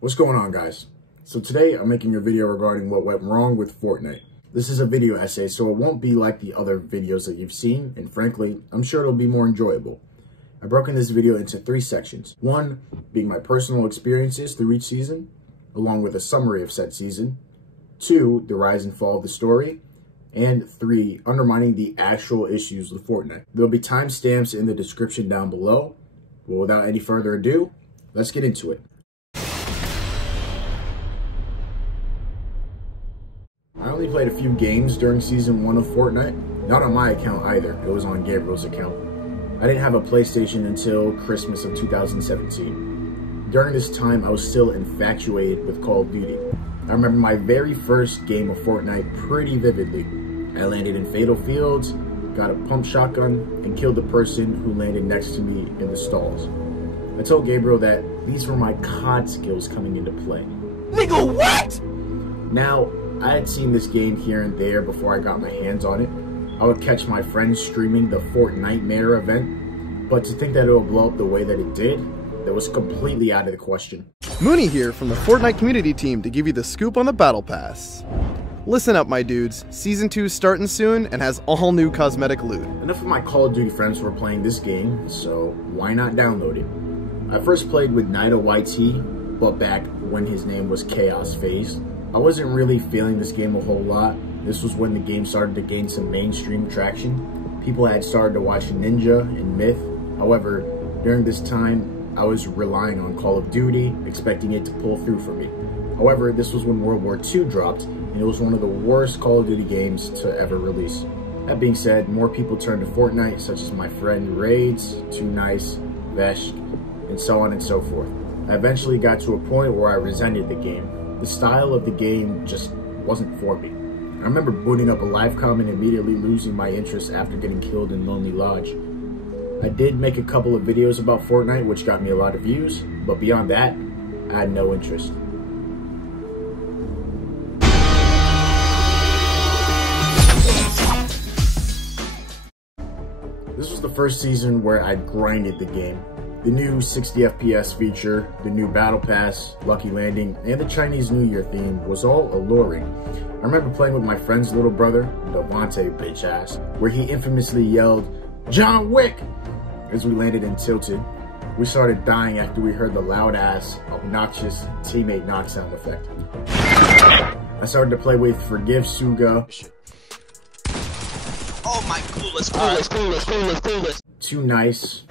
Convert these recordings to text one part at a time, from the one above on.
What's going on, guys? So today I'm making a video regarding what went wrong with Fortnite. This is a video essay, so it won't be like the other videos that you've seen, and frankly, I'm sure it'll be more enjoyable. I've broken this video into 3 sections. 1 being my personal experiences through each season, along with a summary of said season. 2, the rise and fall of the story. And 3, undermining the actual issues with Fortnite. There'll be timestamps in the description down below. But without any further ado, let's get into it. I only played a few games during Season 1 of Fortnite. Not on my account either, it was on Gabriel's account. I didn't have a PlayStation until Christmas of 2017. During this time, I was still infatuated with Call of Duty. I remember my very first game of Fortnite pretty vividly. I landed in Fatal Fields, got a pump shotgun, and killed the person who landed next to me in the stalls. I told Gabriel that these were my COD skills coming into play. Nigga, what? Now, I had seen this game here and there before I got my hands on it. I would catch my friends streaming the Fortnitemator event, but to think that it would blow up the way that it did, that was completely out of the question. Mooney here from the Fortnite community team to give you the scoop on the Battle Pass. Listen up, my dudes. Season 2 is starting soon and has all new cosmetic loot. Enough of my Call of Duty friends were playing this game, so why not download it? I first played with Nida YT, but back when his name was Chaos Phase. I wasn't really feeling this game a whole lot. This was when the game started to gain some mainstream traction. People had started to watch Ninja and Myth. However, during this time, I was relying on Call of Duty, expecting it to pull through for me. However, this was when World War II dropped, and it was one of the worst Call of Duty games to ever release. That being said, more people turned to Fortnite, such as my friend Raids, Too Nice, Vesh, and so on and so forth. I eventually got to a point where I resented the game. The style of the game just wasn't for me. I remember booting up a live com and immediately losing my interest after getting killed in Lonely Lodge. I did make a couple of videos about Fortnite, which got me a lot of views, but beyond that, I had no interest. This was the first season where I grinded the game. The new 60 FPS feature, the new Battle Pass, Lucky Landing, and the Chinese New Year theme was all alluring. I remember playing with my friend's little brother, Devontae bitch ass, where he infamously yelled, "John Wick!" as we landed in Tilted. We started dying after we heard the loud ass, obnoxious teammate knock sound effect. I started to play with Forgive Suga. Oh my coolest. Too Nice.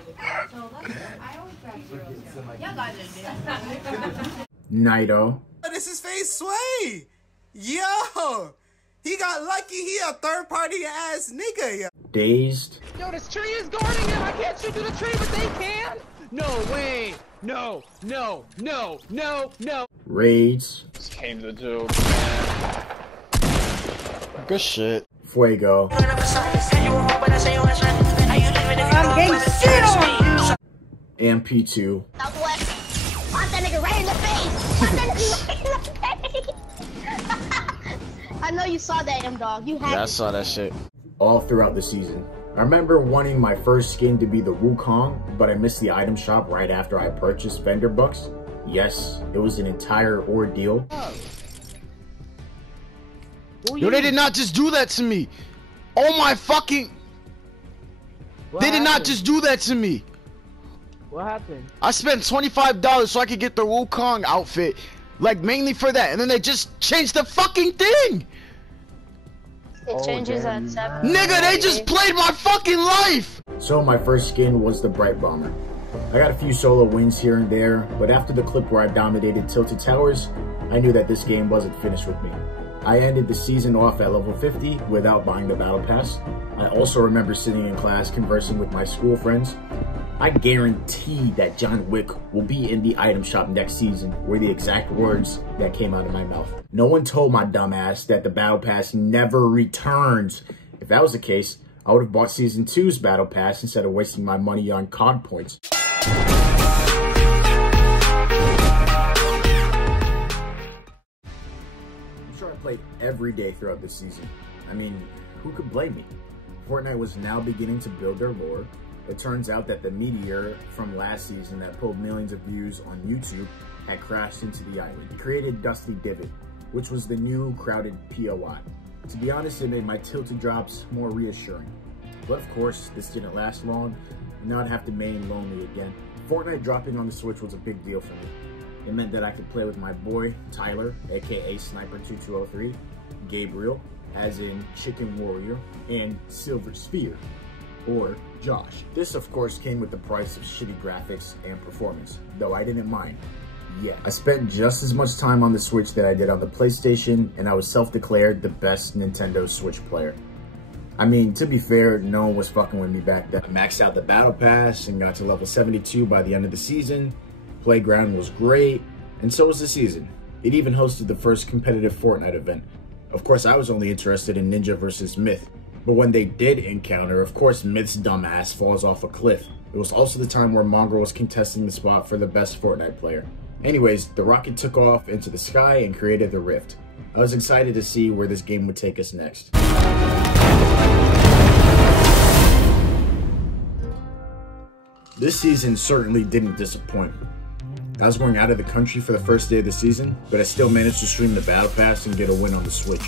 Nido. This is Face Sway. Yo, he got lucky. He a third party ass nigga. Yo. Dazed. Yo, this tree is guarding him. I can't shoot through the tree, but they can. No way. No. Raids. Just came to do. Good shit. Fuego. I'm getting shit on. MP2. Pop that nigga right in the face! Pop that nigga right in the face! I know you saw that, M-Dog. You had Yeah, I saw that shit. All throughout the season. I remember wanting my first skin to be the Wukong, but I missed the item shop right after I purchased vendor bucks. Yes, it was an entire ordeal. Yo, they did not just do that to me. Oh my fucking... They did not just do that to me. What happened? I spent $25 so I could get the Wukong outfit. Like, mainly for that. And then they just changed the fucking thing. It changes at 7. Nigga, they just played my fucking life. So my first skin was the Bright Bomber. I got a few solo wins here and there, but after the clip where I dominated Tilted Towers, I knew that this game wasn't finished with me. I ended the season off at level 50 without buying the Battle Pass. I also remember sitting in class conversing with my school friends. I guarantee that John Wick will be in the item shop next season, were the exact words that came out of my mouth. No one told my dumb ass that the Battle Pass never returns. If that was the case, I would have bought Season 2's Battle Pass instead of wasting my money on COD points. I'm sure I played every day throughout this season. I mean, who could blame me? Fortnite was now beginning to build their lore. It turns out that the meteor from last season that pulled millions of views on YouTube had crashed into the island. It created Dusty Divot, which was the new crowded POI. To be honest, it made my tilted drops more reassuring. But of course, this didn't last long, and now I'd have to main lonely again. Fortnite dropping on the Switch was a big deal for me. It meant that I could play with my boy, Tyler, aka Sniper2203, Gabriel, as in Chicken Warrior, and Silver Sphere, or Josh. This of course came with the price of shitty graphics and performance, though I didn't mind. Yeah, I spent just as much time on the Switch that I did on the PlayStation, and I was self-declared the best Nintendo Switch player. I mean, to be fair, no one was fucking with me back then. I maxed out the Battle Pass and got to level 72 by the end of the season. Playground was great, and so was the season. It even hosted the first competitive Fortnite event. Of course, I was only interested in Ninja versus Myth, but when they did encounter, of course Myth's dumbass falls off a cliff. It was also the time where Mongrel was contesting the spot for the best Fortnite player. Anyways, the rocket took off into the sky and created the rift. I was excited to see where this game would take us next. This season certainly didn't disappoint. I was going out of the country for the first day of the season, but I still managed to stream the Battle Pass and get a win on the Switch.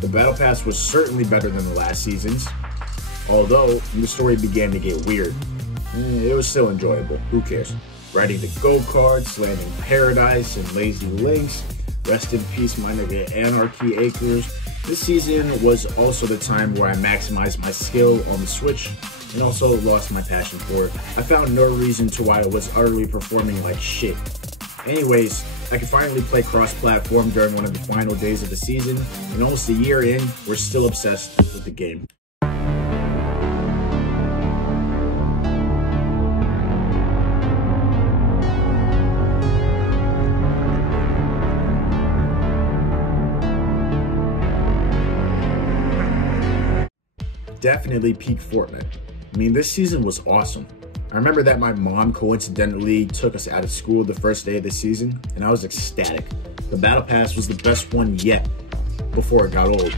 The Battle Pass was certainly better than the last season's, although the story began to get weird. It was still enjoyable, who cares? Riding the go-karts, landing Paradise and Lazy Links, rest in peace my nigga Anarchy Acres. This season was also the time where I maximized my skill on the Switch and also lost my passion for it. I found no reason to why I was utterly performing like shit. Anyways, I could finally play cross-platform during one of the final days of the season, and almost a year in, we're still obsessed with the game. Definitely peak Fortnite. I mean, this season was awesome. I remember that my mom coincidentally took us out of school the first day of the season, and I was ecstatic. The Battle Pass was the best one yet, before it got old.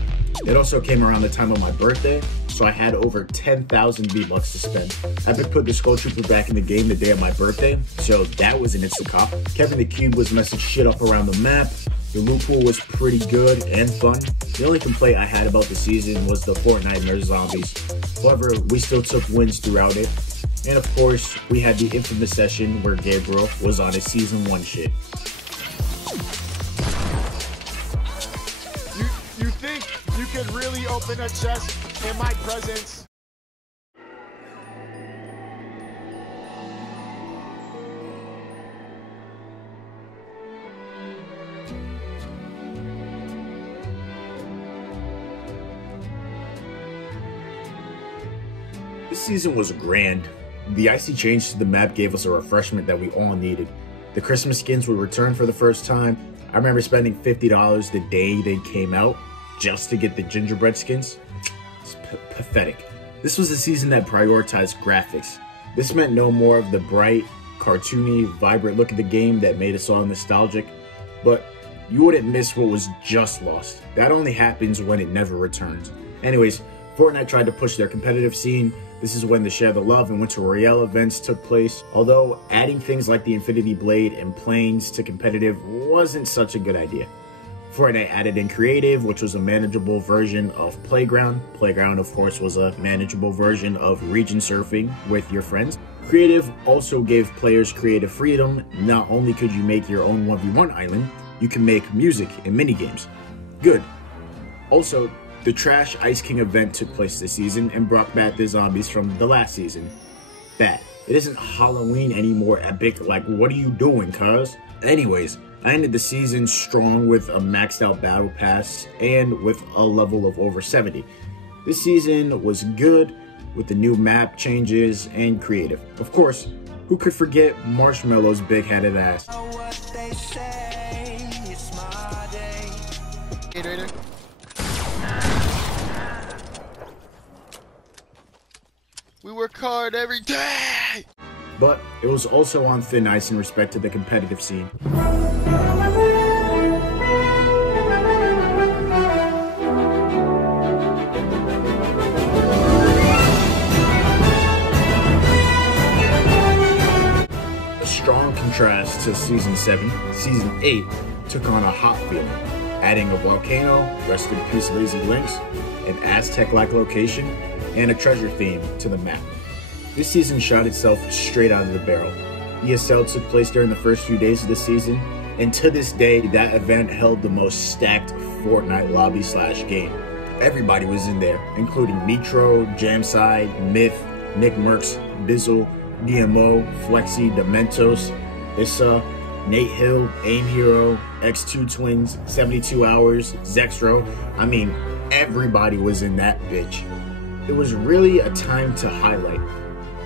It also came around the time of my birthday, so I had over 10,000 V-Bucks to spend. I could put the Skull Trooper back in the game the day of my birthday, so that was an instant cop. Kevin the Cube was messing shit up around the map. The loot pool was pretty good and fun. The only complaint I had about the season was the Fortnite Nerd Zombies. However, we still took wins throughout it. And of course, we had the infamous session where Gabriel was on his season 1 shit. You think you could really open a chest in my presence? This season was grand. The icy change to the map gave us a refreshment that we all needed. The Christmas skins were returned for the first time. I remember spending $50 the day they came out just to get the gingerbread skins. It's pathetic. This was a season that prioritized graphics. This meant no more of the bright, cartoony, vibrant look of the game that made us all nostalgic, but you wouldn't miss what was just lost. That only happens when it never returns. Anyways, Fortnite tried to push their competitive scene. This is when the Share the Love and Winter Royale events took place, although adding things like the Infinity Blade and Planes to competitive wasn't such a good idea. Fortnite added in Creative, which was a manageable version of Playground. Playground, of course, was a manageable version of region surfing with your friends. Creative also gave players creative freedom. Not only could you make your own 1v1 island, you can make music and minigames. Good. Also, the Trash Ice King event took place this season and brought back the zombies from the last season. Bad. It isn't Halloween anymore, Epic. Like, what are you doing, cuz? Anyways, I ended the season strong with a maxed out Battle Pass and with a level of over 70. This season was good with the new map changes and creative. Of course, who could forget Marshmallow's big-headed ass? We work hard every day! But it was also on thin ice in respect to the competitive scene. to Season 7, Season 8 took on a hot feeling, adding a volcano, rest in peace Lazy Links, an Aztec-like location, and a treasure theme to the map. This season shot itself straight out of the barrel. ESL took place during the first few days of the season, and to this day, that event held the most stacked Fortnite lobby/game. Everybody was in there, including Nitro, Jamside, Myth, Nick Merckx, Bizzle, DMO, Flexi, Dementos, Issa, Nate Hill, Aim Hero, X2 Twins, 72 Hours, Zexro. I mean, everybody was in that bitch. It was really a time to highlight.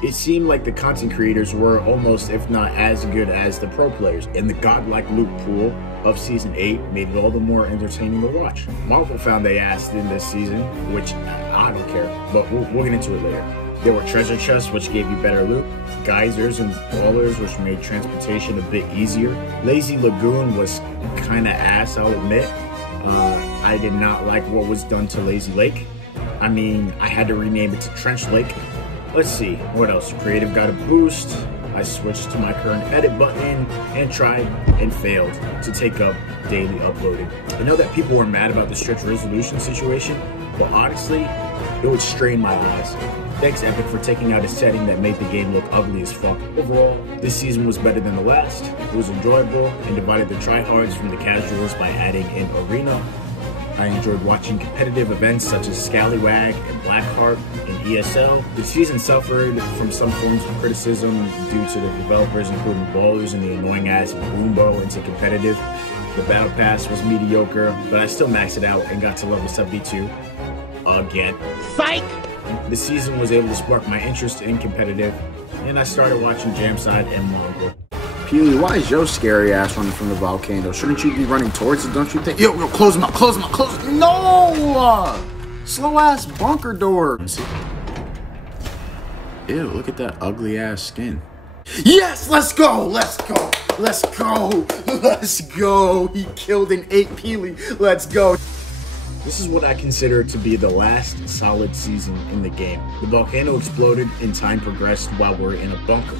It seemed like the content creators were almost, if not as good as the pro players, and the godlike loot pool of Season 8 made it all the more entertaining to watch. Marvel found they asked in this season, which I don't care, but we'll get into it later. There were treasure chests, which gave you better loot, geysers and ballers, which made transportation a bit easier. Lazy Lagoon was kinda ass, I'll admit. I did not like what was done to Lazy Lake. I mean, I had to rename it to Trench Lake. Let's see, what else? Creative got a boost. I switched to my current edit button and tried and failed to take up daily uploading. I know that people were mad about the strict resolution situation, but honestly, it would strain my eyes. Thanks Epic for taking out a setting that made the game look ugly as fuck. Overall, this season was better than the last. It was enjoyable and divided the tryhards from the casuals by adding an arena. I enjoyed watching competitive events such as Scallywag and Blackheart in ESL. The season suffered from some forms of criticism due to the developers, including Ballers and the annoying ass Boombo into competitive. The Battle Pass was mediocre, but I still maxed it out and got to level 72. Again. Psych! The season was able to spark my interest in competitive, and I started watching Jamside and Mongrel. Peely, why is your scary ass running from the volcano? Shouldn't you be running towards it, don't you think? Yo, close him up, close him up, close him up. No! Slow ass bunker doors. Ew, look at that ugly ass skin. Yes, let's go, let's go, let's go, let's go. He killed an 8 Peely, let's go. This is what I consider to be the last solid season in the game. The volcano exploded and time progressed while we were in a bunker.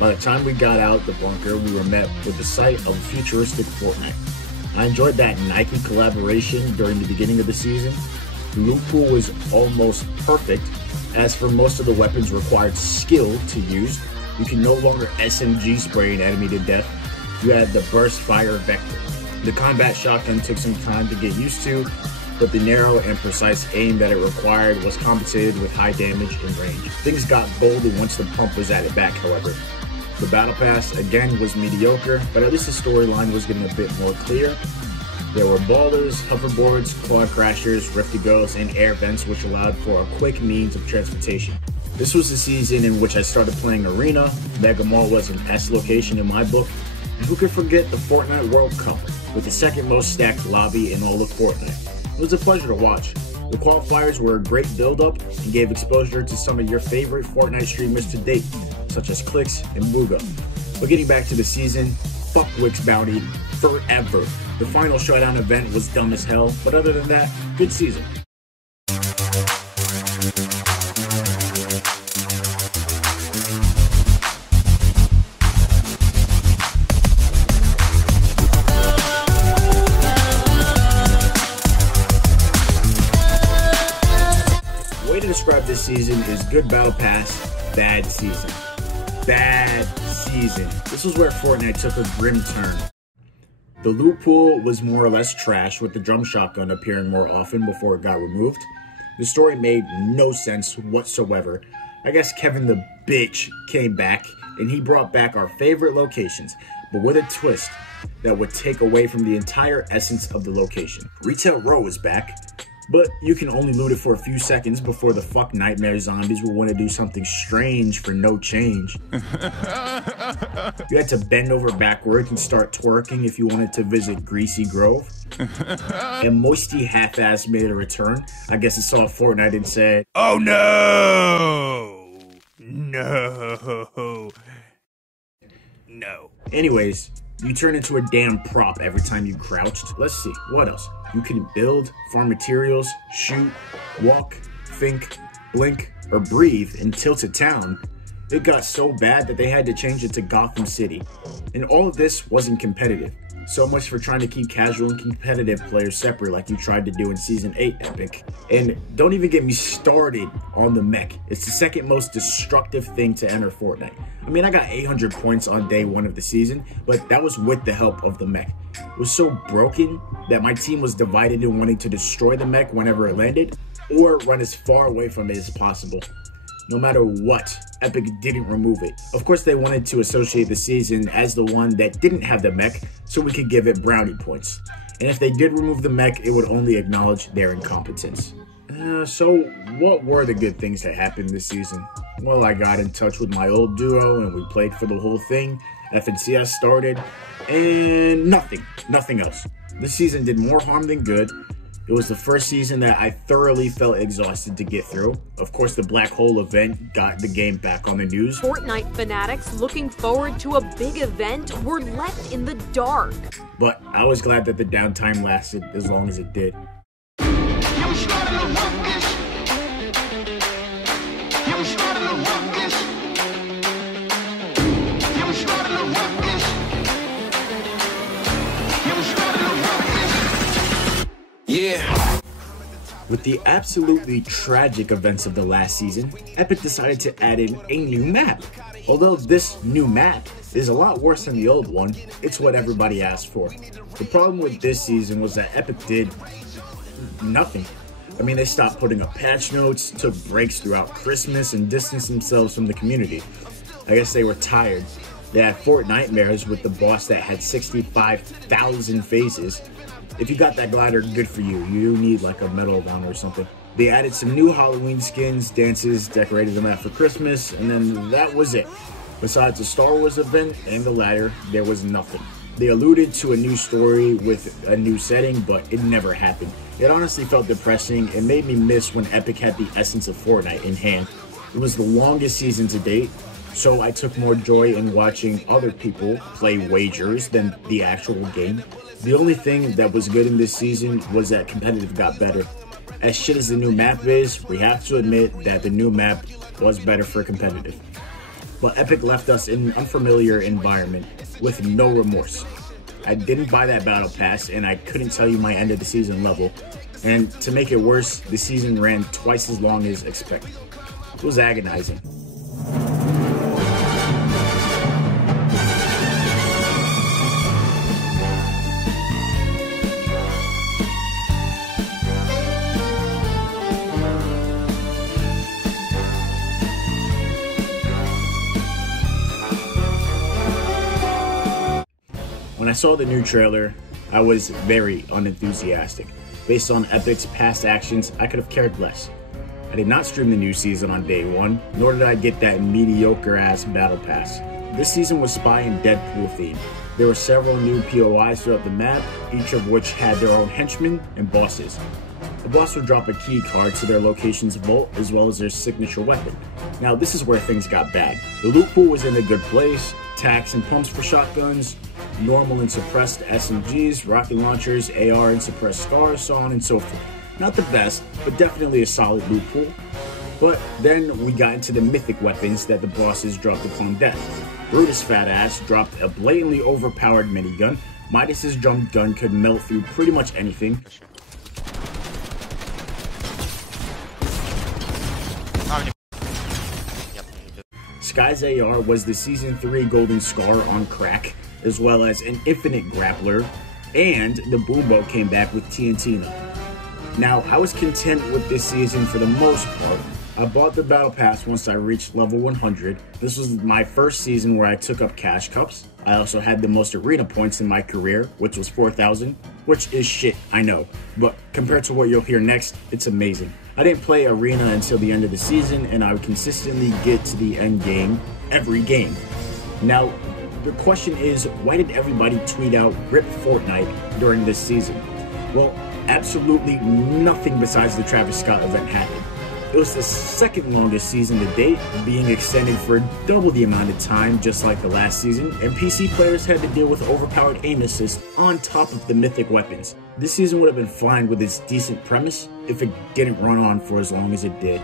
By the time we got out the bunker, we were met with the sight of futuristic Fortnite. I enjoyed that Nike collaboration during the beginning of the season. The loot pool was almost perfect. As for most of the weapons required skill to use, you can no longer SMG spray an enemy to death. You had the burst fire vector. The combat shotgun took some time to get used to, but the narrow and precise aim that it required was compensated with high damage and range. Things got bolder once the pump was added back, however. The Battle Pass, again, was mediocre, but at least the storyline was getting a bit more clear. There were ballers, hoverboards, quad crashers, rifty girls, and air vents, which allowed for a quick means of transportation. This was the season in which I started playing Arena. Mega Mall was an S location in my book. And who could forget the Fortnite World Cup, with the second most stacked lobby in all of Fortnite. It was a pleasure to watch. The qualifiers were a great build-up and gave exposure to some of your favorite Fortnite streamers to date, such as Clix and Muga. But getting back to the season, fuck Wix Bounty forever. The final showdown event was dumb as hell, but other than that, good season. The way to describe this season is good battle pass, bad season. Bad season. This was where Fortnite took a grim turn. The loot pool was more or less trash, with the drum shotgun appearing more often before it got removed. The story made no sense whatsoever. I guess Kevin the bitch came back, and he brought back our favorite locations, but with a twist that would take away from the entire essence of the location. Retail Row is back, but you can only loot it for a few seconds before the fuck nightmare zombies will want to do something strange for no change. You had to bend over backwards and start twerking if you wanted to visit Greasy Grove. And Moisty half-ass made a return. I guess it saw Fortnite and said, "Oh no! No! No." Anyways, you turn into a damn prop every time you crouched. Let's see, what else? You can build, farm materials, shoot, walk, think, blink, or breathe in Tilted Town. It got so bad that they had to change it to Gotham City. And all of this wasn't competitive. So much for trying to keep casual and competitive players separate like you tried to do in Season 8, Epic. And don't even get me started on the mech. It's the second most destructive thing to enter Fortnite. I mean, I got 800 points on day 1 of the season, but that was with the help of the mech. It was so broken that my team was divided in wanting to destroy the mech whenever it landed, or run as far away from it as possible. No matter what, Epic didn't remove it. Of course, they wanted to associate the season as the one that didn't have the mech, so we could give it brownie points. And if they did remove the mech, it would only acknowledge their incompetence. So what were the good things that happened this season? Well, I got in touch with my old duo and we played for the whole thing. FNCS started, and nothing else. This season did more harm than good. It was the first season that I thoroughly felt exhausted to get through. Of course, the Black Hole event got the game back on the news. Fortnite fanatics looking forward to a big event were left in the dark. But I was glad that the downtime lasted as long as it did. Yeah. With the absolutely tragic events of the last season, Epic decided to add in a new map. Although this new map is a lot worse than the old one, it's what everybody asked for. The problem with this season was that Epic did nothing. I mean, they stopped putting up patch notes, took breaks throughout Christmas, and distanced themselves from the community. I guess they were tired. They had Fortnitemares with the boss that had 65,000 phases. If you got that glider, good for you. You need like a medal around or something. They added some new Halloween skins, dances, decorated the map for Christmas, and then that was it. Besides the Star Wars event and the ladder, there was nothing. They alluded to a new story with a new setting, but it never happened. It honestly felt depressing and made me miss when Epic had the essence of Fortnite in hand. It was the longest season to date, so I took more joy in watching other people play wagers than the actual game. The only thing that was good in this season was that competitive got better. As shit as the new map is, we have to admit that the new map was better for competitive. But Epic left us in an unfamiliar environment with no remorse. I didn't buy that battle pass and I couldn't tell you my end of the season level. And to make it worse, the season ran twice as long as expected. It was agonizing. When I saw the new trailer, I was very unenthusiastic. Based on Epic's past actions, I could have cared less. I did not stream the new season on day 1, nor did I get that mediocre-ass battle pass. This season was Spy and Deadpool themed. There were several new POIs throughout the map, each of which had their own henchmen and bosses. The boss would drop a key card to their location's vault as well as their signature weapon. Now this is where things got bad. The loot pool was in a good place, tacs and pumps for shotguns, normal and suppressed SMGs, rocket launchers, AR and suppressed scars, so on and so forth. Not the best, but definitely a solid loot pool. But then we got into the mythic weapons that the bosses dropped upon death. Brutus' fat ass dropped a blatantly overpowered minigun. Midas's jump gun could melt through pretty much anything. Sky's AR was the Season 3 Golden Scar on crack, as well as an infinite grappler, and the boomboat came back with TNT in it. Now, I was content with this season for the most part. I bought the battle pass once I reached level 100. This was my first season where I took up cash cups. I also had the most arena points in my career, which was 4,000, which is shit, I know. But compared to what you'll hear next, it's amazing. I didn't play arena until the end of the season, and I would consistently get to the end game every game. Now, the question is, why did everybody tweet out RIP Fortnite during this season? Well, absolutely nothing besides the Travis Scott event happened. It was the second longest season to date, being extended for double the amount of time, just like the last season, and PC players had to deal with overpowered aim assist on top of the mythic weapons. This season would have been fine with its decent premise if it didn't run on for as long as it did.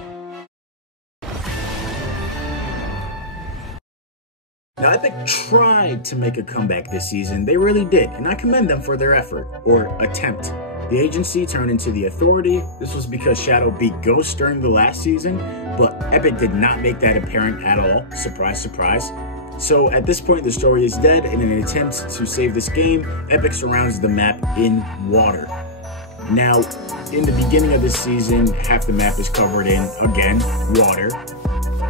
Now, Epic tried to make a comeback this season. They really did, and I commend them for their effort, or attempt. The agency turned into the Authority. This was because Shadow beat Ghost during the last season, but Epic did not make that apparent at all. Surprise, surprise. So at this point, the story is dead. In an attempt to save this game, Epic surrounds the map in water. Now, in the beginning of this season, half the map is covered in, again, water.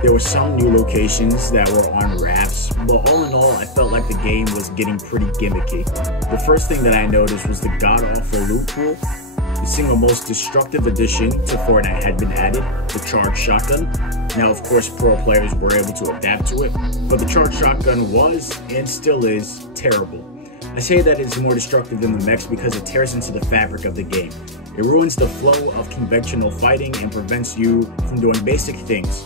There were some new locations that were on rafts, but all in all, I felt like the game was getting pretty gimmicky. The first thing that I noticed was the god-awful loot pool. The single most destructive addition to Fortnite had been added, the charged shotgun. Now, of course, pro players were able to adapt to it, but the charged shotgun was, and still is, terrible. I say that it's more destructive than the mechs because it tears into the fabric of the game. It ruins the flow of conventional fighting and prevents you from doing basic things.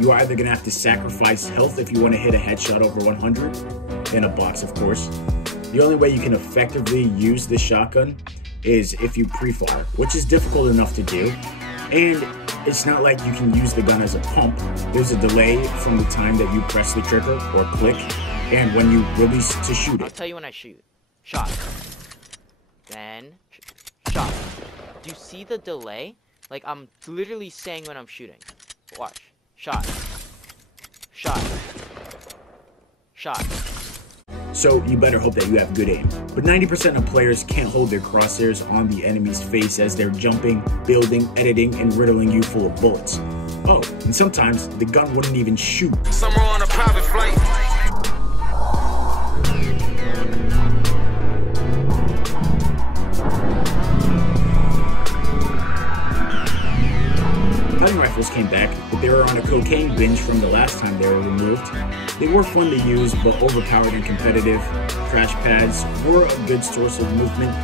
You are either going to have to sacrifice health if you want to hit a headshot over 100, in a box of course. The only way you can effectively use this shotgun is if you pre-fire, which is difficult enough to do. And it's not like you can use the gun as a pump. There's a delay from the time that you press the trigger or click and when you release to shoot it. I'll tell you when I shoot. Shot. Then shot. Do you see the delay? Like, I'm literally saying when I'm shooting. Watch. Shot. Shot. Shot. So you better hope that you have good aim. But 90% of players can't hold their crosshairs on the enemy's face as they're jumping, building, editing, and riddling you full of bullets. Oh, and sometimes the gun wouldn't even shoot. Somewhere on a private flight. Hunting rifles came back, but they were on a cocaine binge from the last time they were removed. They were fun to use, but overpowered and competitive. Crash pads were a good source of movement,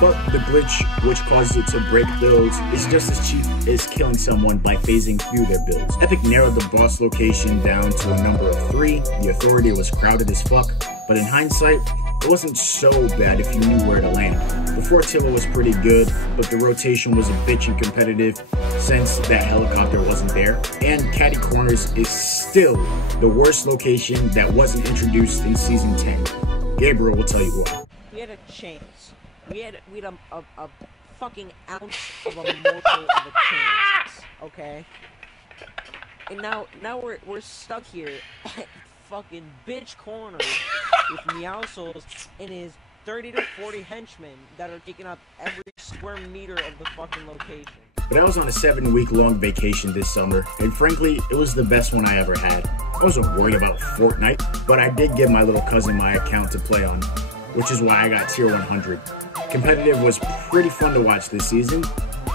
but the glitch, which causes it to break builds, is just as cheap as killing someone by phasing through their builds. Epic narrowed the boss location down to a number of 3. The Authority was crowded as fuck, but in hindsight, it wasn't so bad if you knew where to land. The Fortilla was pretty good, but the rotation was a bitch and competitive since that helicopter wasn't there. And Catty Corners is still the worst location that wasn't introduced in Season 10. Gabriel will tell you why. We had a chance. We had a fucking ounce of a morsel of a chance, okay? And now we're stuck here at fucking bitch corners with Meowscles and his 30 to 40 henchmen that are taking up every square meter of the fucking location. But I was on a 7-week-long vacation this summer, and frankly, it was the best one I ever had. I wasn't worried about Fortnite, but I did give my little cousin my account to play on, which is why I got tier 100. Competitive was pretty fun to watch this season,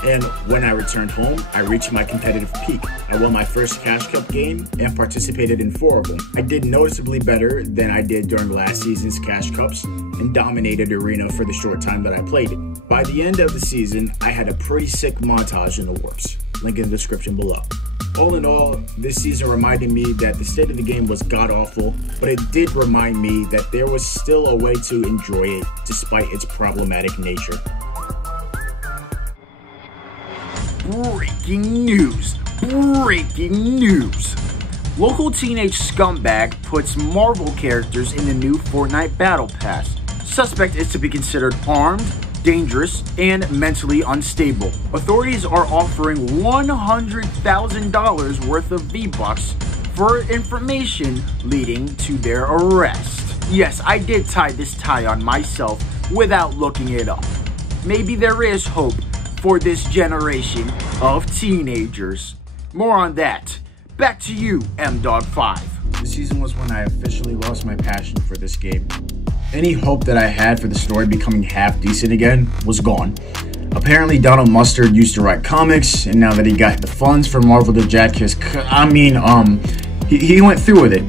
and when I returned home, I reached my competitive peak. I won my first Cash Cup game and participated in 4 of them. I did noticeably better than I did during last season's Cash Cups and dominated Arena for the short time that I played it. By the end of the season, I had a pretty sick montage in the Warps. Link in the description below. All in all, this season reminded me that the state of the game was god-awful, but it did remind me that there was still a way to enjoy it despite its problematic nature. Breaking news! Breaking news! Local teenage scumbag puts Marvel characters in the new Fortnite Battle Pass. Suspect is to be considered armed, dangerous, and mentally unstable. Authorities are offering $100,000 worth of V-Bucks for information leading to their arrest. Yes, I did tie this tie on myself without looking it up. Maybe there is hope for this generation of teenagers. More on that. Back to you, M-Dog5. This season was when I officially lost my passion for this game. Any hope that I had for the story becoming half decent again was gone. Apparently Donald Mustard used to write comics, and now that he got the funds for Marvel to jack his he went through with it.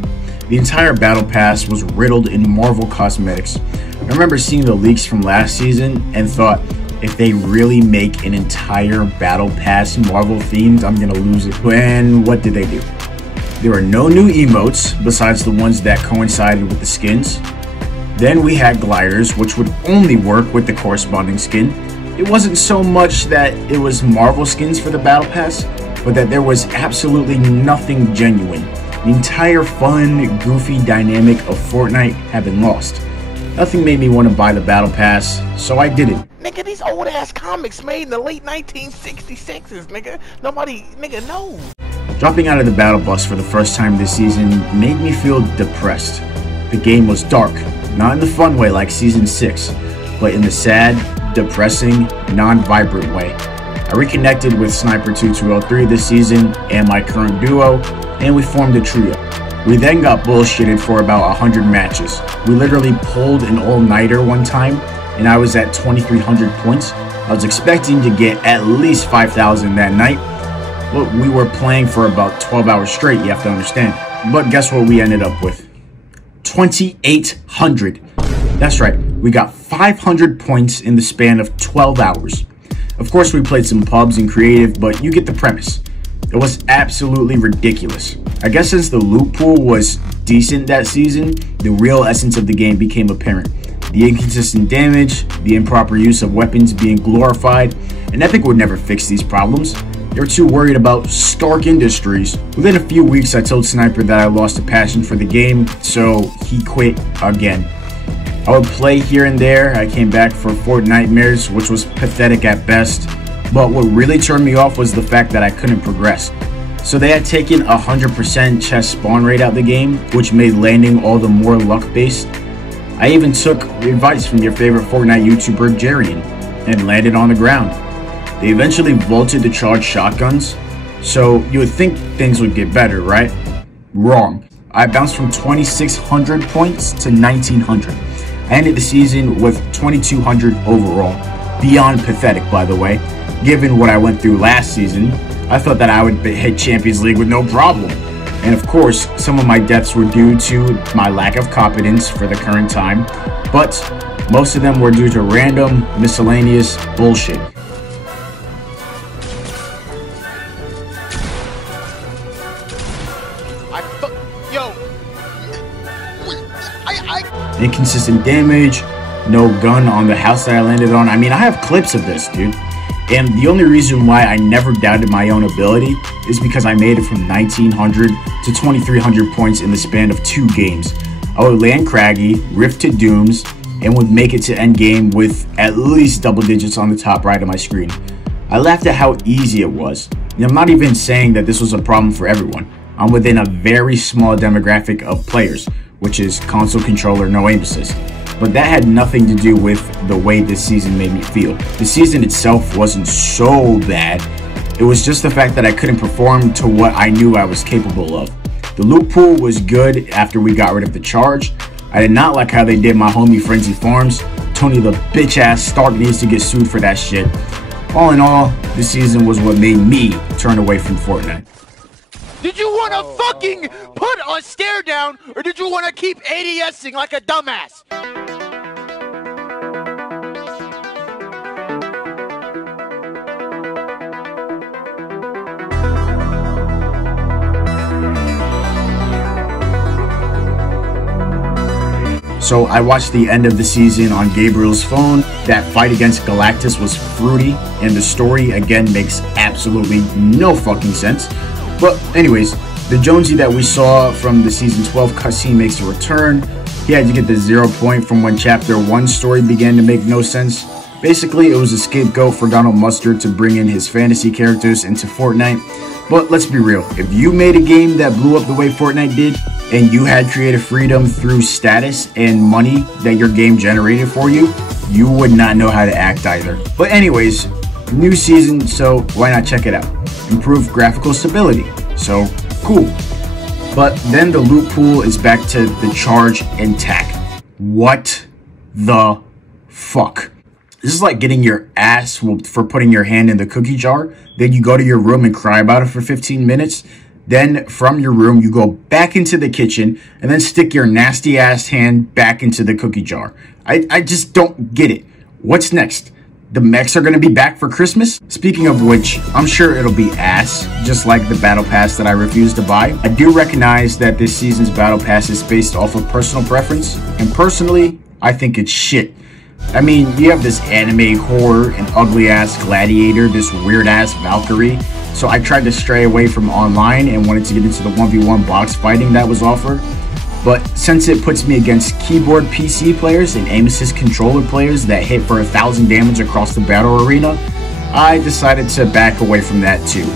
The entire Battle Pass was riddled in Marvel cosmetics. I remember seeing the leaks from last season and thought, if they really make an entire Battle Pass Marvel themed, I'm gonna lose it. And what did they do? There were no new emotes besides the ones that coincided with the skins. Then we had gliders, which would only work with the corresponding skin. It wasn't so much that it was Marvel skins for the Battle Pass, but that there was absolutely nothing genuine. The entire fun, goofy dynamic of Fortnite had been lost. Nothing made me want to buy the battle pass, so I didn't. Nigga, these old ass comics made in the late 1966s, nigga. Nobody, nigga, knows. Dropping out of the battle bus for the first time this season made me feel depressed. The game was dark, not in the fun way like Season 6, but in the sad, depressing, non-vibrant way. I reconnected with Sniper2203 this season and my current duo, and we formed a trio. We then got bullshitted for about 100 matches. We literally pulled an all-nighter one time, and I was at 2,300 points. I was expecting to get at least 5,000 that night, but we were playing for about 12 hours straight, you have to understand. But guess what we ended up with? 2,800. That's right, we got 500 points in the span of 12 hours. Of course, we played some pubs and creative, but you get the premise. It was absolutely ridiculous. I guess since the loot pool was decent that season, the real essence of the game became apparent. The inconsistent damage, the improper use of weapons being glorified, and Epic would never fix these problems. They were too worried about Stark Industries. Within a few weeks, I told Sniper that I lost a passion for the game, so he quit again. I would play here and there. I came back for Fortnitemares, which was pathetic at best. But what really turned me off was the fact that I couldn't progress. So they had taken 100% chest spawn rate out the game, which made landing all the more luck-based. I even took advice from your favorite Fortnite YouTuber, Jarian, and landed on the ground. They eventually vaulted the charged shotguns, so you would think things would get better, right? Wrong. I bounced from 2,600 points to 1,900. I ended the season with 2,200 overall. Beyond pathetic, by the way. Given what I went through last season, I thought that I would hit Champions League with no problem. And of course, some of my deaths were due to my lack of competence for the current time, but most of them were due to random, miscellaneous bullshit. Inconsistent damage, no gun on the house that I landed on. I mean, I have clips of this, dude. And the only reason why I never doubted my own ability is because I made it from 1,900 to 2,300 points in the span of 2 games. I would land craggy, rift to dooms, and would make it to endgame with at least double digits on the top right of my screen. I laughed at how easy it was. And I'm not even saying that this was a problem for everyone. I'm within a very small demographic of players, which is console controller, no aim assist. But that had nothing to do with the way this season made me feel. The season itself wasn't so bad. It was just the fact that I couldn't perform to what I knew I was capable of. The loot pool was good after we got rid of the charge. I did not like how they did my homie Frenzy Farms. Tony the bitch ass Stark needs to get sued for that shit. All in all, this season was what made me turn away from Fortnite. Did you want to fucking put a stare down, or did you want to keep ADSing like a dumbass? So I watched the end of the season on Gabriel's phone. That fight against Galactus was fruity, and the story again makes absolutely no fucking sense. But anyways, the Jonesy that we saw from the season 12 cutscene makes a return. He had to get the 0 point from when chapter 1 story began to make no sense. Basically, it was a scapegoat for Donald Mustard to bring in his fantasy characters into Fortnite. But let's be real, if you made a game that blew up the way Fortnite did, and you had creative freedom through status and money that your game generated for you, you would not know how to act either. But anyways, new season, so why not check it out? Improved graphical stability, so cool. But then the loot pool is back to the charge and tack. What the fuck? This is like getting your ass whooped for putting your hand in the cookie jar, then you go to your room and cry about it for 15 minutes, then from your room you go back into the kitchen and then stick your nasty ass hand back into the cookie jar. I just don't get it. What's next? The mechs are going to be back for Christmas? Speaking of which, I'm sure it'll be ass, just like the battle pass that I refused to buy. I do recognize that this season's battle pass is based off of personal preference, and personally, I think it's shit. I mean, you have this anime whore, an ugly-ass gladiator, this weird-ass Valkyrie. So I tried to stray away from online and wanted to get into the 1v1 box fighting that was offered. But since it puts me against keyboard PC players and aim assist controller players that hit for 1,000 damage across the battle arena, I decided to back away from that too.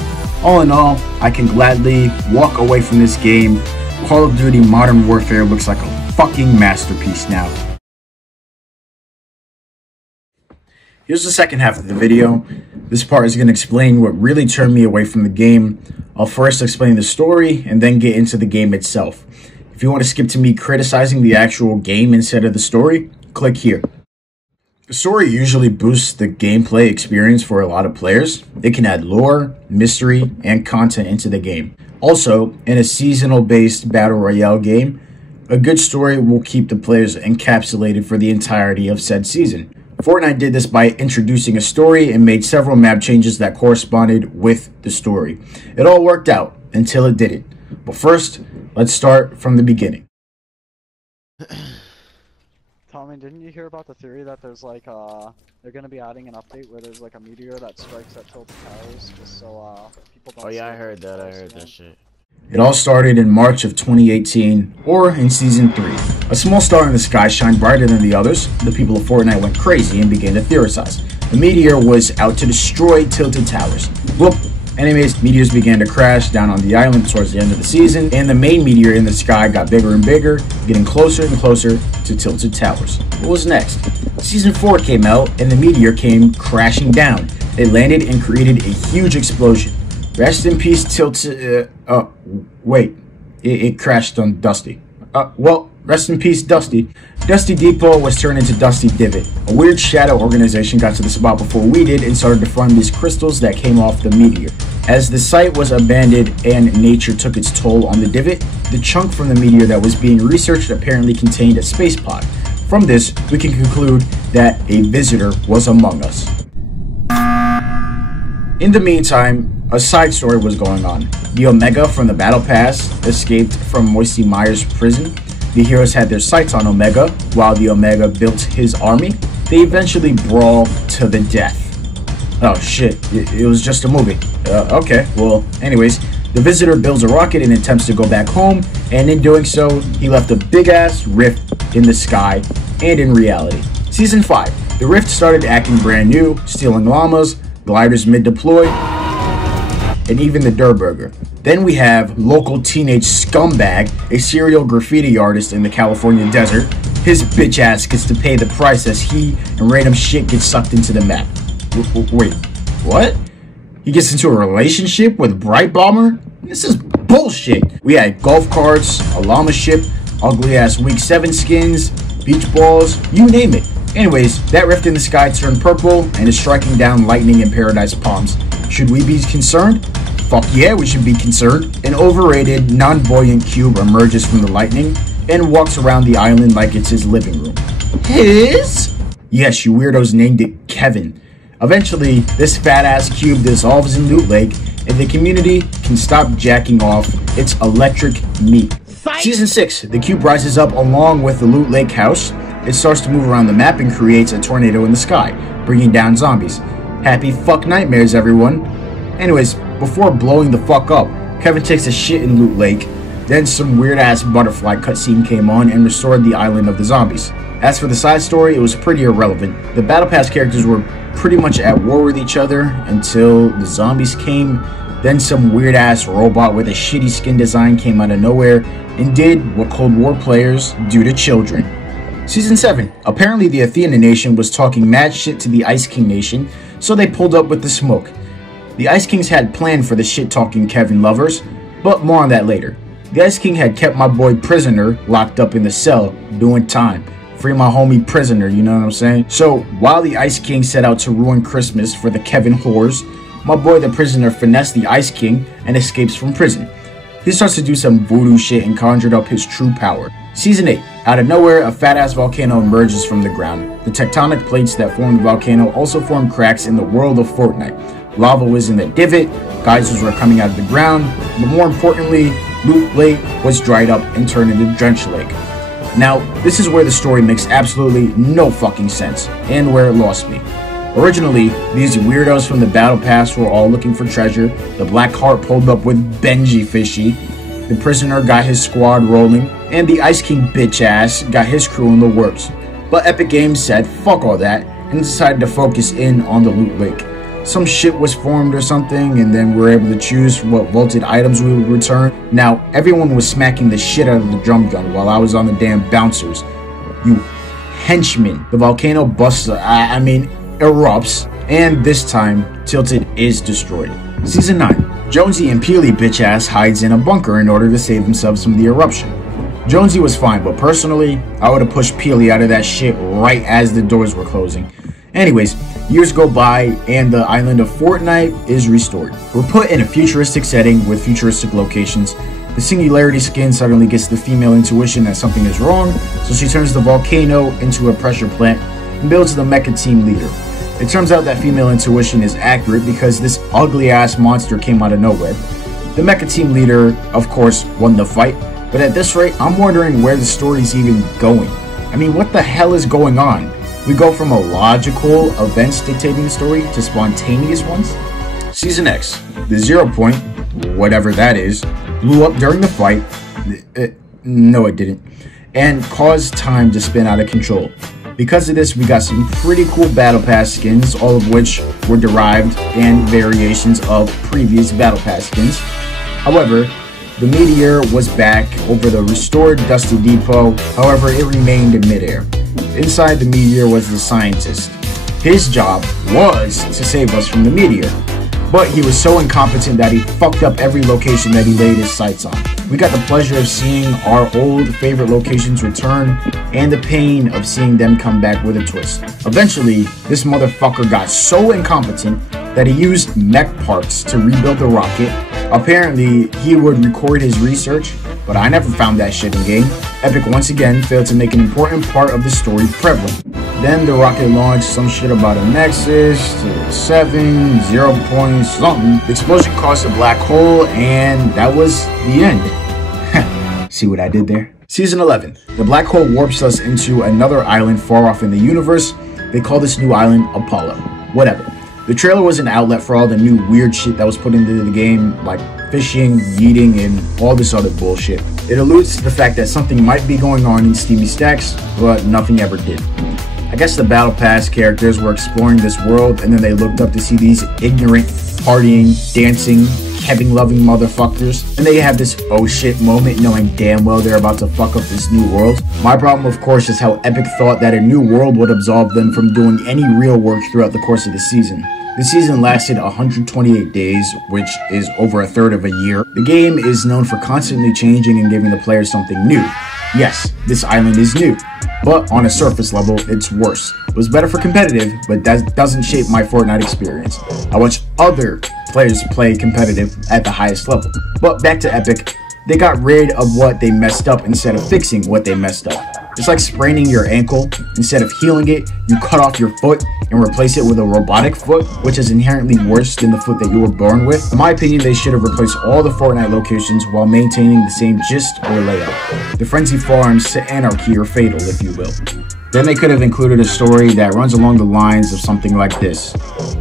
All in all, I can gladly walk away from this game. Call of Duty Modern Warfare looks like a fucking masterpiece now. Here's the second half of the video. This part is going to explain what really turned me away from the game. I'll first explain the story and then get into the game itself. If you want to skip to me criticizing the actual game instead of the story, click here. The story usually boosts the gameplay experience for a lot of players. It can add lore, mystery, and content into the game. Also, in a seasonal-based battle royale game, a good story will keep the players encapsulated for the entirety of said season. Fortnite did this by introducing a story and made several map changes that corresponded with the story. It all worked out until it didn't. But first, let's start from the beginning. Tommy, didn't you hear about the theory that there's like they're gonna be adding an update where there's like a meteor that strikes at Tilted Towers just so people don't. Oh yeah, I heard that. I heard that shit. It all started in March of 2018, or in Season 3. A small star in the sky shined brighter than the others. The people of Fortnite went crazy and began to theorize. The meteor was out to destroy Tilted Towers. Whoop! Anyways, meteors began to crash down on the island towards the end of the season, and the main meteor in the sky got bigger and bigger, getting closer and closer to Tilted Towers. What was next? Season 4 came out, and the meteor came crashing down. It landed and created a huge explosion. Rest in peace, Tilted... wait. It crashed on Dusty. Well, rest in peace, Dusty. Dusty Depot was turned into Dusty Divot. A weird shadow organization got to the spot before we did and started to farm these crystals that came off the meteor. As the site was abandoned and nature took its toll on the divot, the chunk from the meteor that was being researched apparently contained a space pod. From this, we can conclude that a visitor was among us. In the meantime, a side story was going on. The Omega from the Battle Pass escaped from Moisty Myers prison. The heroes had their sights on Omega, while the Omega built his army. They eventually brawl to the death. Oh shit, it was just a movie. Okay, well, anyways, the visitor builds a rocket and attempts to go back home, and in doing so, he left a big-ass rift in the sky and in reality. Season 5, the rift started acting brand new, stealing llamas, gliders mid-deploy, and even the Durburger. Then we have local teenage scumbag, a serial graffiti artist in the California desert. His bitch ass gets to pay the price as he and random shit gets sucked into the map. Wait, what? He gets into a relationship with Bright Bomber? This is bullshit. We had golf carts, a llama ship, ugly ass week 7 skins, beach balls, you name it. Anyways, that rift in the sky turned purple and is striking down lightning in Paradise Palms. Should we be concerned? Fuck yeah, we should be concerned. An overrated, non-buoyant cube emerges from the lightning and walks around the island like it's his living room. His? Yes, you weirdos named it Kevin. Eventually, this fat-ass cube dissolves in Loot Lake, and the community can stop jacking off its electric meat. Season 6, the cube rises up along with the Loot Lake house. It starts to move around the map and creates a tornado in the sky, bringing down zombies. Happy fuck nightmares, everyone. Anyways, before blowing the fuck up, Kevin takes a shit in Loot Lake. Then some weird-ass butterfly cutscene came on and restored the island of the zombies. As for the side story, it was pretty irrelevant. The Battle Pass characters were pretty much at war with each other until the zombies came. Then some weird-ass robot with a shitty skin design came out of nowhere and did what Cold War players do to children. Season 7. Apparently the Athena Nation was talking mad shit to the Ice King Nation, so they pulled up with the smoke. The Ice Kings had planned for the shit-talking Kevin lovers, but more on that later. The Ice King had kept my boy Prisoner locked up in the cell, doing time. Free my homie Prisoner, you know what I'm saying? So, while the Ice King set out to ruin Christmas for the Kevin whores, my boy the Prisoner finessed the Ice King and escapes from prison. He starts to do some voodoo shit and conjured up his true power. Season 8. Out of nowhere, a fat-ass volcano emerges from the ground. The tectonic plates that form the volcano also form cracks in the world of Fortnite. Lava was in the divot, geysers were coming out of the ground, but more importantly, Loot Lake was dried up and turned into Drench Lake. Now, this is where the story makes absolutely no fucking sense, and where it lost me. Originally, these weirdos from the Battle Pass were all looking for treasure, the Black Heart pulled up with Benji Fishy, the Prisoner got his squad rolling, and the Ice King bitch ass got his crew in the works. But Epic Games said fuck all that, and decided to focus in on the loot lake. Some shit was formed or something, and then we were able to choose what vaulted items we would return. Now, everyone was smacking the shit out of the drum gun while I was on the damn bouncers. You henchmen. The volcano busts, erupts, and this time, Tilted is destroyed. Season 9. Jonesy and Peely bitch ass hides in a bunker in order to save themselves from the eruption. Jonesy was fine, but personally, I would have pushed Peely out of that shit right as the doors were closing. Anyways, years go by and the island of Fortnite is restored. We're put in a futuristic setting with futuristic locations. The Singularity skin suddenly gets the female intuition that something is wrong, so she turns the volcano into a pressure plant and builds the mecha team leader. It turns out that female intuition is accurate because this ugly ass monster came out of nowhere. The mecha team leader, of course, won the fight, but at this rate, I'm wondering where the story's even going. I mean, what the hell is going on? We go from a logical events dictating the story to spontaneous ones? Season X, the 0 point, whatever that is, blew up during the fight. No, it didn't. And caused time to spin out of control. Because of this, we got some pretty cool Battle Pass skins, all of which were derived and variations of previous Battle Pass skins. However, the meteor was back over the restored Dusty Depot, however, it remained in midair. Inside the meteor was the scientist. His job was to save us from the meteor, but he was so incompetent that he fucked up every location that he laid his sights on. We got the pleasure of seeing our old favorite locations return, and the pain of seeing them come back with a twist. Eventually, this motherfucker got so incompetent that he used mech parts to rebuild the rocket. Apparently, he would record his research, but I never found that shit in game. Epic once again failed to make an important part of the story prevalent. Then the rocket launched some shit about a nexus, 7, 0 point something. The explosion caused a black hole, and that was the end. See what I did there? Season 11. The black hole warps us into another island far off in the universe. They call this new island Apollo. Whatever. The trailer was an outlet for all the new weird shit that was put into the game, like fishing, yeeting, and all this other bullshit. It alludes to the fact that something might be going on in Steamy Stacks, but nothing ever did. I guess the Battle Pass characters were exploring this world, and then they looked up to see these ignorant, partying, dancing, Kevin-loving motherfuckers, and they have this oh shit moment knowing damn well they're about to fuck up this new world. My problem, of course, is how Epic thought that a new world would absolve them from doing any real work throughout the course of the season. The season lasted 128 days, which is over a third of a year. The game is known for constantly changing and giving the players something new. Yes, this island is new, but on a surface level, it's worse. It was better for competitive, but that doesn't shape my Fortnite experience. I watch other players play competitive at the highest level. But back to Epic, they got rid of what they messed up instead of fixing what they messed up. It's like spraining your ankle. Instead of healing it, you cut off your foot and replace it with a robotic foot, which is inherently worse than the foot that you were born with. In my opinion, they should have replaced all the Fortnite locations while maintaining the same gist or layout. The frenzy farms to anarchy or fatal, if you will. Then they could have included a story that runs along the lines of something like this.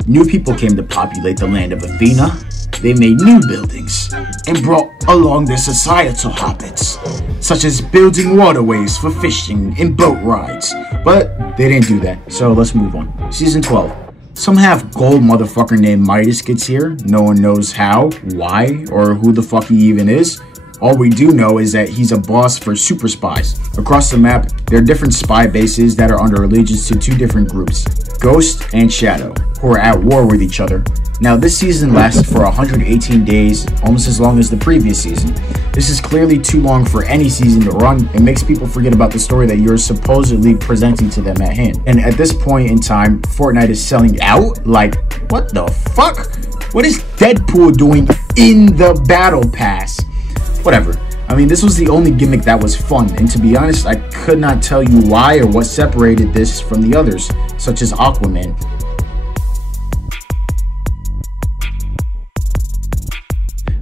New people came to populate the land of Athena. They made new buildings and brought along their societal habits, such as building waterways for fishing and boat rides. But they didn't do that, so let's move on. Season 12. Some half-gold motherfucker named Midas gets here. No one knows how, why, or who the fuck he even is. All we do know is that he's a boss for super spies. Across the map, there are different spy bases that are under allegiance to two different groups, Ghost and Shadow, who are at war with each other. Now, this season lasts for 118 days, almost as long as the previous season. This is clearly too long for any season to run. It makes people forget about the story that you're supposedly presenting to them at hand. And at this point in time, Fortnite is selling out? Like, what the fuck? What is Deadpool doing in the Battle Pass? Whatever. I mean, this was the only gimmick that was fun, and to be honest, I could not tell you why or what separated this from the others, such as Aquaman.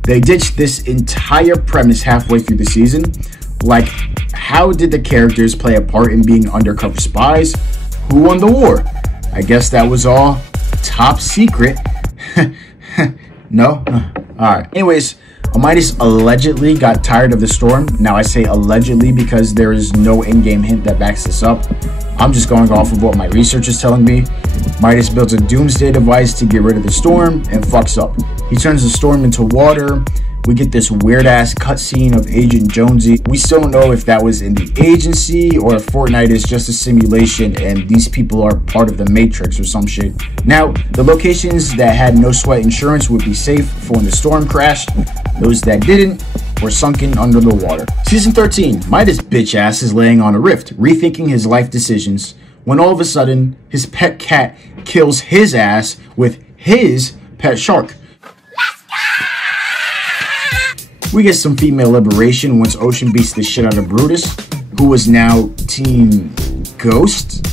They ditched this entire premise halfway through the season. Like, How did the characters play a part in being undercover spies? Who won the war? I guess that was all top secret. No? Alright. Anyways, Midas allegedly got tired of the storm. Now I say allegedly because there is no in-game hint that backs this up. I'm just going off of what my research is telling me. Midas builds a doomsday device to get rid of the storm and fucks up. He turns the storm into water. We get this weird ass cutscene of Agent Jonesy. We still don't know if that was in the agency or if Fortnite is just a simulation and these people are part of the Matrix or some shit. Now, the locations that had no sweat insurance would be safe for when the storm crashed. Those that didn't were sunken under the water. Season 13, Midas bitch ass is laying on a rift, rethinking his life decisions, when all of a sudden, his pet cat kills his ass with his pet shark. We get some female liberation once Ocean beats the shit out of Brutus, who was now Team Ghost?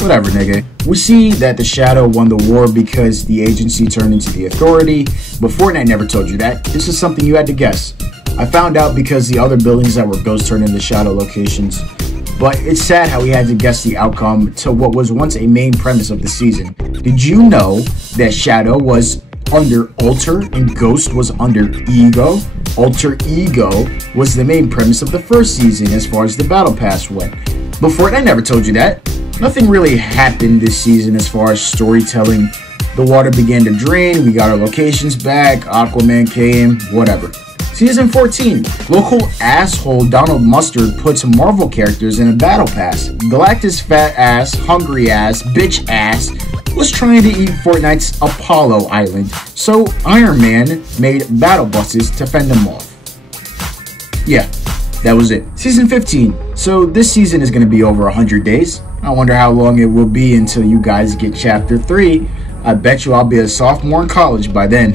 Whatever, nigga. We see that the Shadow won the war because the agency turned into the Authority, but Fortnite never told you that. This is something you had to guess. I found out because the other buildings that were Ghost turned into Shadow locations. But it's sad how we had to guess the outcome to what was once a main premise of the season. Did you know that Shadow was under Alter and Ghost was under Ego? Alter Ego was the main premise of the first season as far as the battle pass went. But Fortnite never told you that. Nothing really happened this season as far as storytelling. The water began to drain, we got our locations back, Aquaman came, whatever. Season 14, local asshole Donald Mustard puts Marvel characters in a battle pass. Galactus fat ass, hungry ass, bitch ass was trying to eat Fortnite's Apollo Island, so Iron Man made battle buses to fend them off. Yeah, that was it. Season 15, so this season is going to be over 100 days. I wonder how long it will be until you guys get Chapter 3. I bet you I'll be a sophomore in college by then.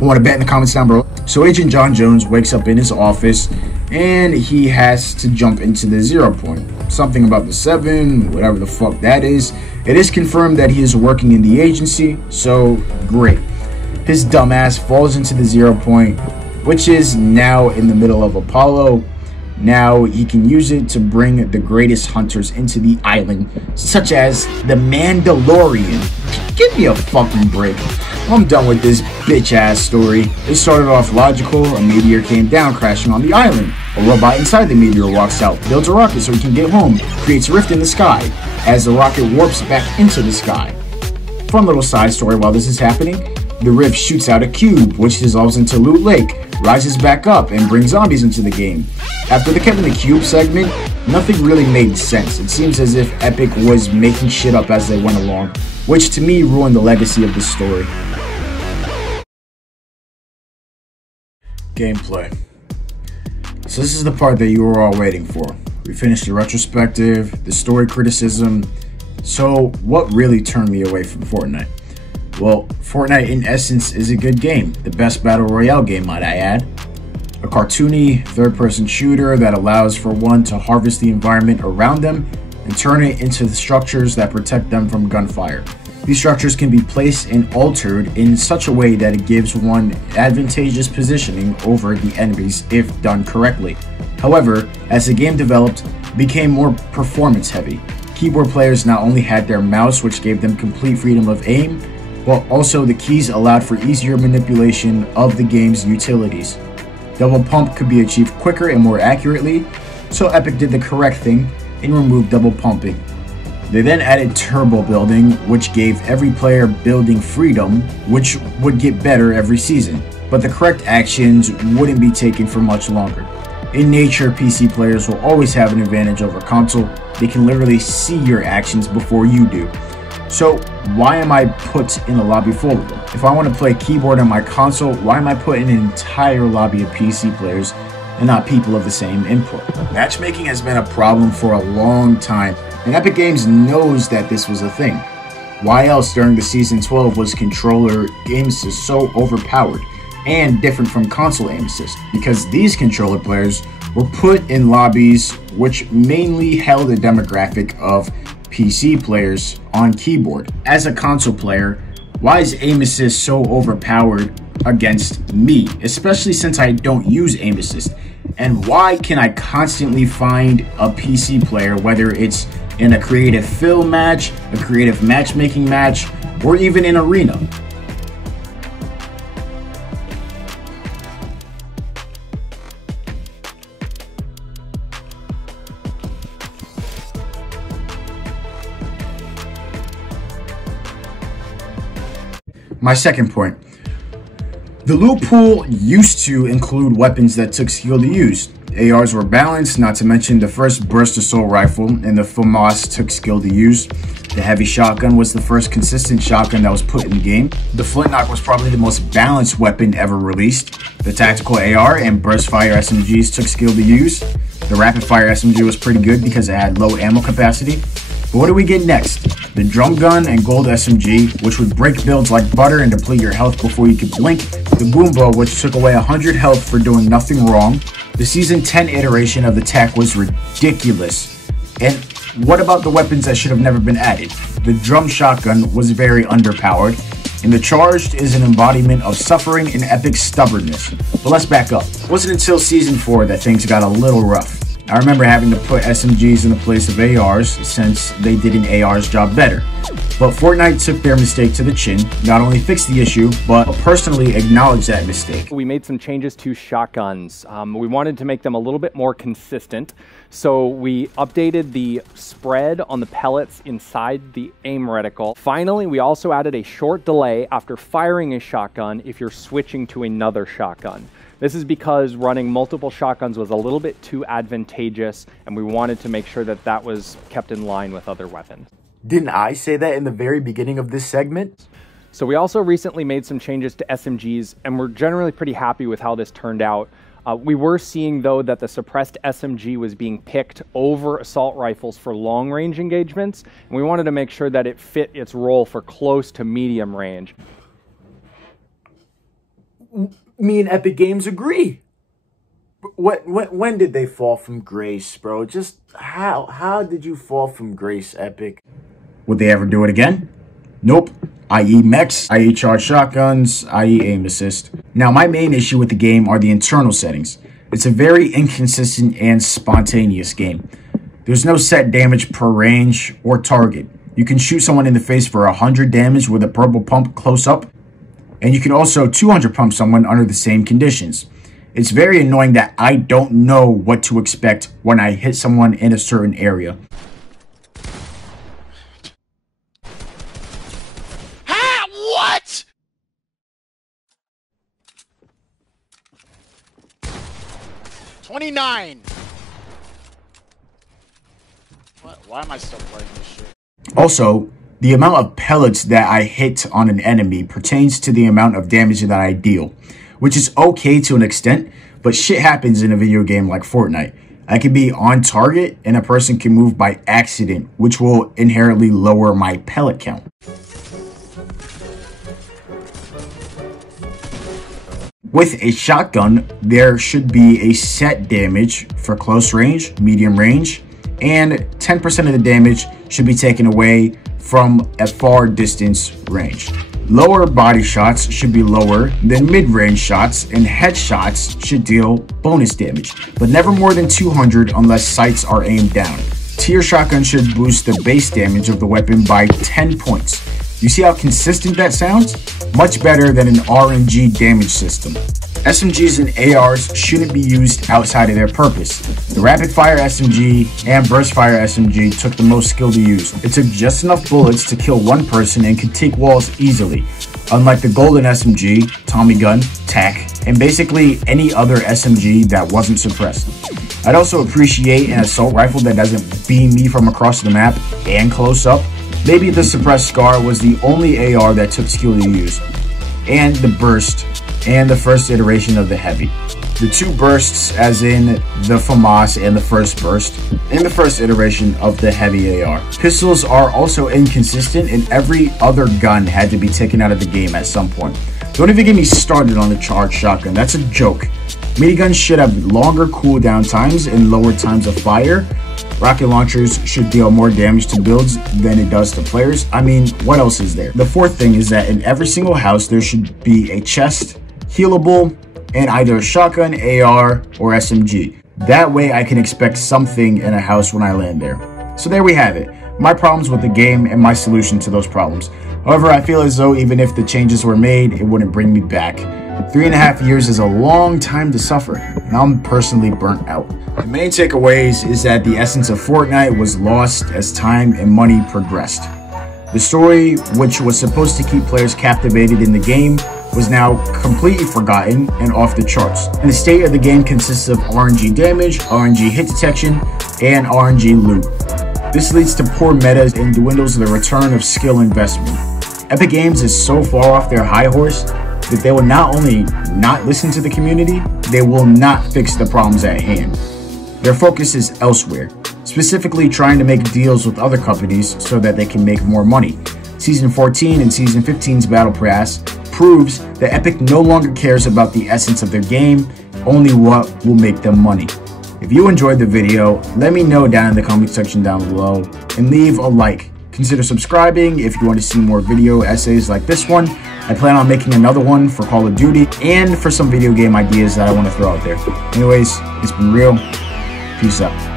Want to bet in the comments down below? So Agent John Jones wakes up in his office and he has to jump into the 0 point. Something about the 7, whatever the fuck that is. It is confirmed that he is working in the agency, so great. His dumbass falls into the 0 point, which is now in the middle of Apollo. Now he can use it to bring the greatest hunters into the island, such as the Mandalorian. Give me a fucking break. I'm done with this bitch ass story. It started off logical, a meteor came down crashing on the island. A robot inside the meteor walks out, builds a rocket so he can get home, creates a rift in the sky, as the rocket warps back into the sky. Fun little side story while this is happening. The rift shoots out a cube, which dissolves into Loot Lake, rises back up, and brings zombies into the game. After the Kevin the Cube segment, nothing really made sense. It seems as if Epic was making shit up as they went along, which to me ruined the legacy of the story. Gameplay. So this is the part that you were all waiting for. We finished the retrospective, the story criticism. So what really turned me away from Fortnite? Well, Fortnite in essence is a good game, the best battle royale game might I add. A cartoony, third-person shooter that allows for one to harvest the environment around them and turn it into the structures that protect them from gunfire. These structures can be placed and altered in such a way that it gives one advantageous positioning over the enemies if done correctly. However, as the game developed, it became more performance heavy. Keyboard players not only had their mouse, which gave them complete freedom of aim, but also the keys allowed for easier manipulation of the game's utilities. Double pump could be achieved quicker and more accurately, so Epic did the correct thing and removed double pumping. They then added turbo building, which gave every player building freedom, which would get better every season, but the correct actions wouldn't be taken for much longer. In nature, PC players will always have an advantage over console. They can literally see your actions before you do. So why am I put in a lobby full of them? If I want to play keyboard on my console, why am I putting an entire lobby of PC players and not people of the same input? Matchmaking has been a problem for a long time, and Epic Games knows that this was a thing. Why else during the Season 12 was controller aim assist so overpowered and different from console aim assist? Because these controller players were put in lobbies which mainly held a demographic of PC players on keyboard. As a console player, why is aim assist so overpowered against me, especially since I don't use aim assist? And why can I constantly find a PC player, whether it's in a creative fill match, a creative matchmaking match, or even in arena? My second point. The loot pool used to include weapons that took skill to use. ARs were balanced, not to mention the first burst assault rifle and the FAMAS took skill to use. The heavy shotgun was the first consistent shotgun that was put in the game. The flintlock was probably the most balanced weapon ever released. The tactical AR and burst fire SMGs took skill to use. The rapid fire SMG was pretty good because it had low ammo capacity. But what do we get next? The drum gun and gold SMG, which would break builds like butter and deplete your health before you could blink. The boom bow, which took away 100 health for doing nothing wrong. The season 10 iteration of the tech was ridiculous. And what about the weapons that should have never been added? The drum shotgun was very underpowered, and the charged is an embodiment of suffering and epic stubbornness. But let's back up. It wasn't until season 4 that things got a little rough. I remember having to put SMGs in the place of ARs since they did an AR's job better. But Fortnite took their mistake to the chin, not only fixed the issue, but personally acknowledged that mistake. We made some changes to shotguns. We wanted to make them a little bit more consistent. So we updated the spread on the pellets inside the aim reticle. Finally, we also added a short delay after firing a shotgun if you're switching to another shotgun. This is because running multiple shotguns was a little bit too advantageous, and we wanted to make sure that that was kept in line with other weapons. Didn't I say that in the very beginning of this segment? So we also recently made some changes to SMGs, and we're generally pretty happy with how this turned out. We were seeing, though, that the suppressed SMG was being picked over assault rifles for long-range engagements, and we wanted to make sure that it fit its role for close to medium range. Me and Epic Games agree. When did they fall from grace, bro? Just how did you fall from grace, Epic? Would they ever do it again? Nope. I.e. mechs, i.e. charged shotguns, i.e. aim assist. Now, my main issue with the game are the internal settings. It's a very inconsistent and spontaneous game. There's no set damage per range or target. You can shoot someone in the face for 100 damage with a purple pump close up, and you can also 200 pump someone under the same conditions. It's very annoying that I don't know what to expect when I hit someone in a certain area. What? $29. What? Why am I still playing this shit? Also, the amount of pellets that I hit on an enemy pertains to the amount of damage that I deal, which is okay to an extent, but shit happens in a video game like Fortnite. I can be on target and a person can move by accident, which will inherently lower my pellet count. With a shotgun, there should be a set damage for close range, medium range, and 10% of the damage should be taken away from a far distance range. Lower body shots should be lower than mid-range shots, and headshots should deal bonus damage, but never more than 200 unless sights are aimed down. Tier shotgun should boost the base damage of the weapon by 10 points. You see how consistent that sounds? Much better than an RNG damage system. SMGs and ARs shouldn't be used outside of their purpose. The rapid fire SMG and burst fire SMG took the most skill to use. It took just enough bullets to kill one person and could take walls easily, unlike the golden SMG, Tommy gun, TAC, and basically any other SMG that wasn't suppressed. I'd also appreciate an assault rifle that doesn't beam me from across the map and close up. Maybe the suppressed Scar was the only AR that took skill to use, and the burst, and the first iteration of the heavy. The two bursts, as in the FAMAS and the first burst, and the first iteration of the heavy AR. Pistols are also inconsistent, and every other gun had to be taken out of the game at some point. Don't even get me started on the charged shotgun, that's a joke. Miniguns should have longer cooldown times and lower times of fire. Rocket launchers should deal more damage to builds than it does to players. I mean, what else is there? The fourth thing is that in every single house there should be a chest, healable, and either a shotgun, AR, or SMG. That way I can expect something in a house when I land there. So there we have it, my problems with the game and my solution to those problems. However, I feel as though even if the changes were made, it wouldn't bring me back. 3.5 years is a long time to suffer, and I'm personally burnt out. The main takeaways is that the essence of Fortnite was lost as time and money progressed. The story, which was supposed to keep players captivated in the game, was now completely forgotten and off the charts. And the state of the game consists of RNG damage, RNG hit detection, and RNG loot. This leads to poor metas and dwindles the return of skill investment. Epic Games is so far off their high horse that they will not only not listen to the community, they will not fix the problems at hand. Their focus is elsewhere, specifically trying to make deals with other companies so that they can make more money. Season 14 and Season 15's Battle Pass proves that Epic no longer cares about the essence of their game, only what will make them money. If you enjoyed the video, let me know down in the comment section down below, and leave a like. Consider subscribing if you want to see more video essays like this one. I plan on making another one for Call of Duty and for some video game ideas that I want to throw out there. Anyways, it's been real. Peace out.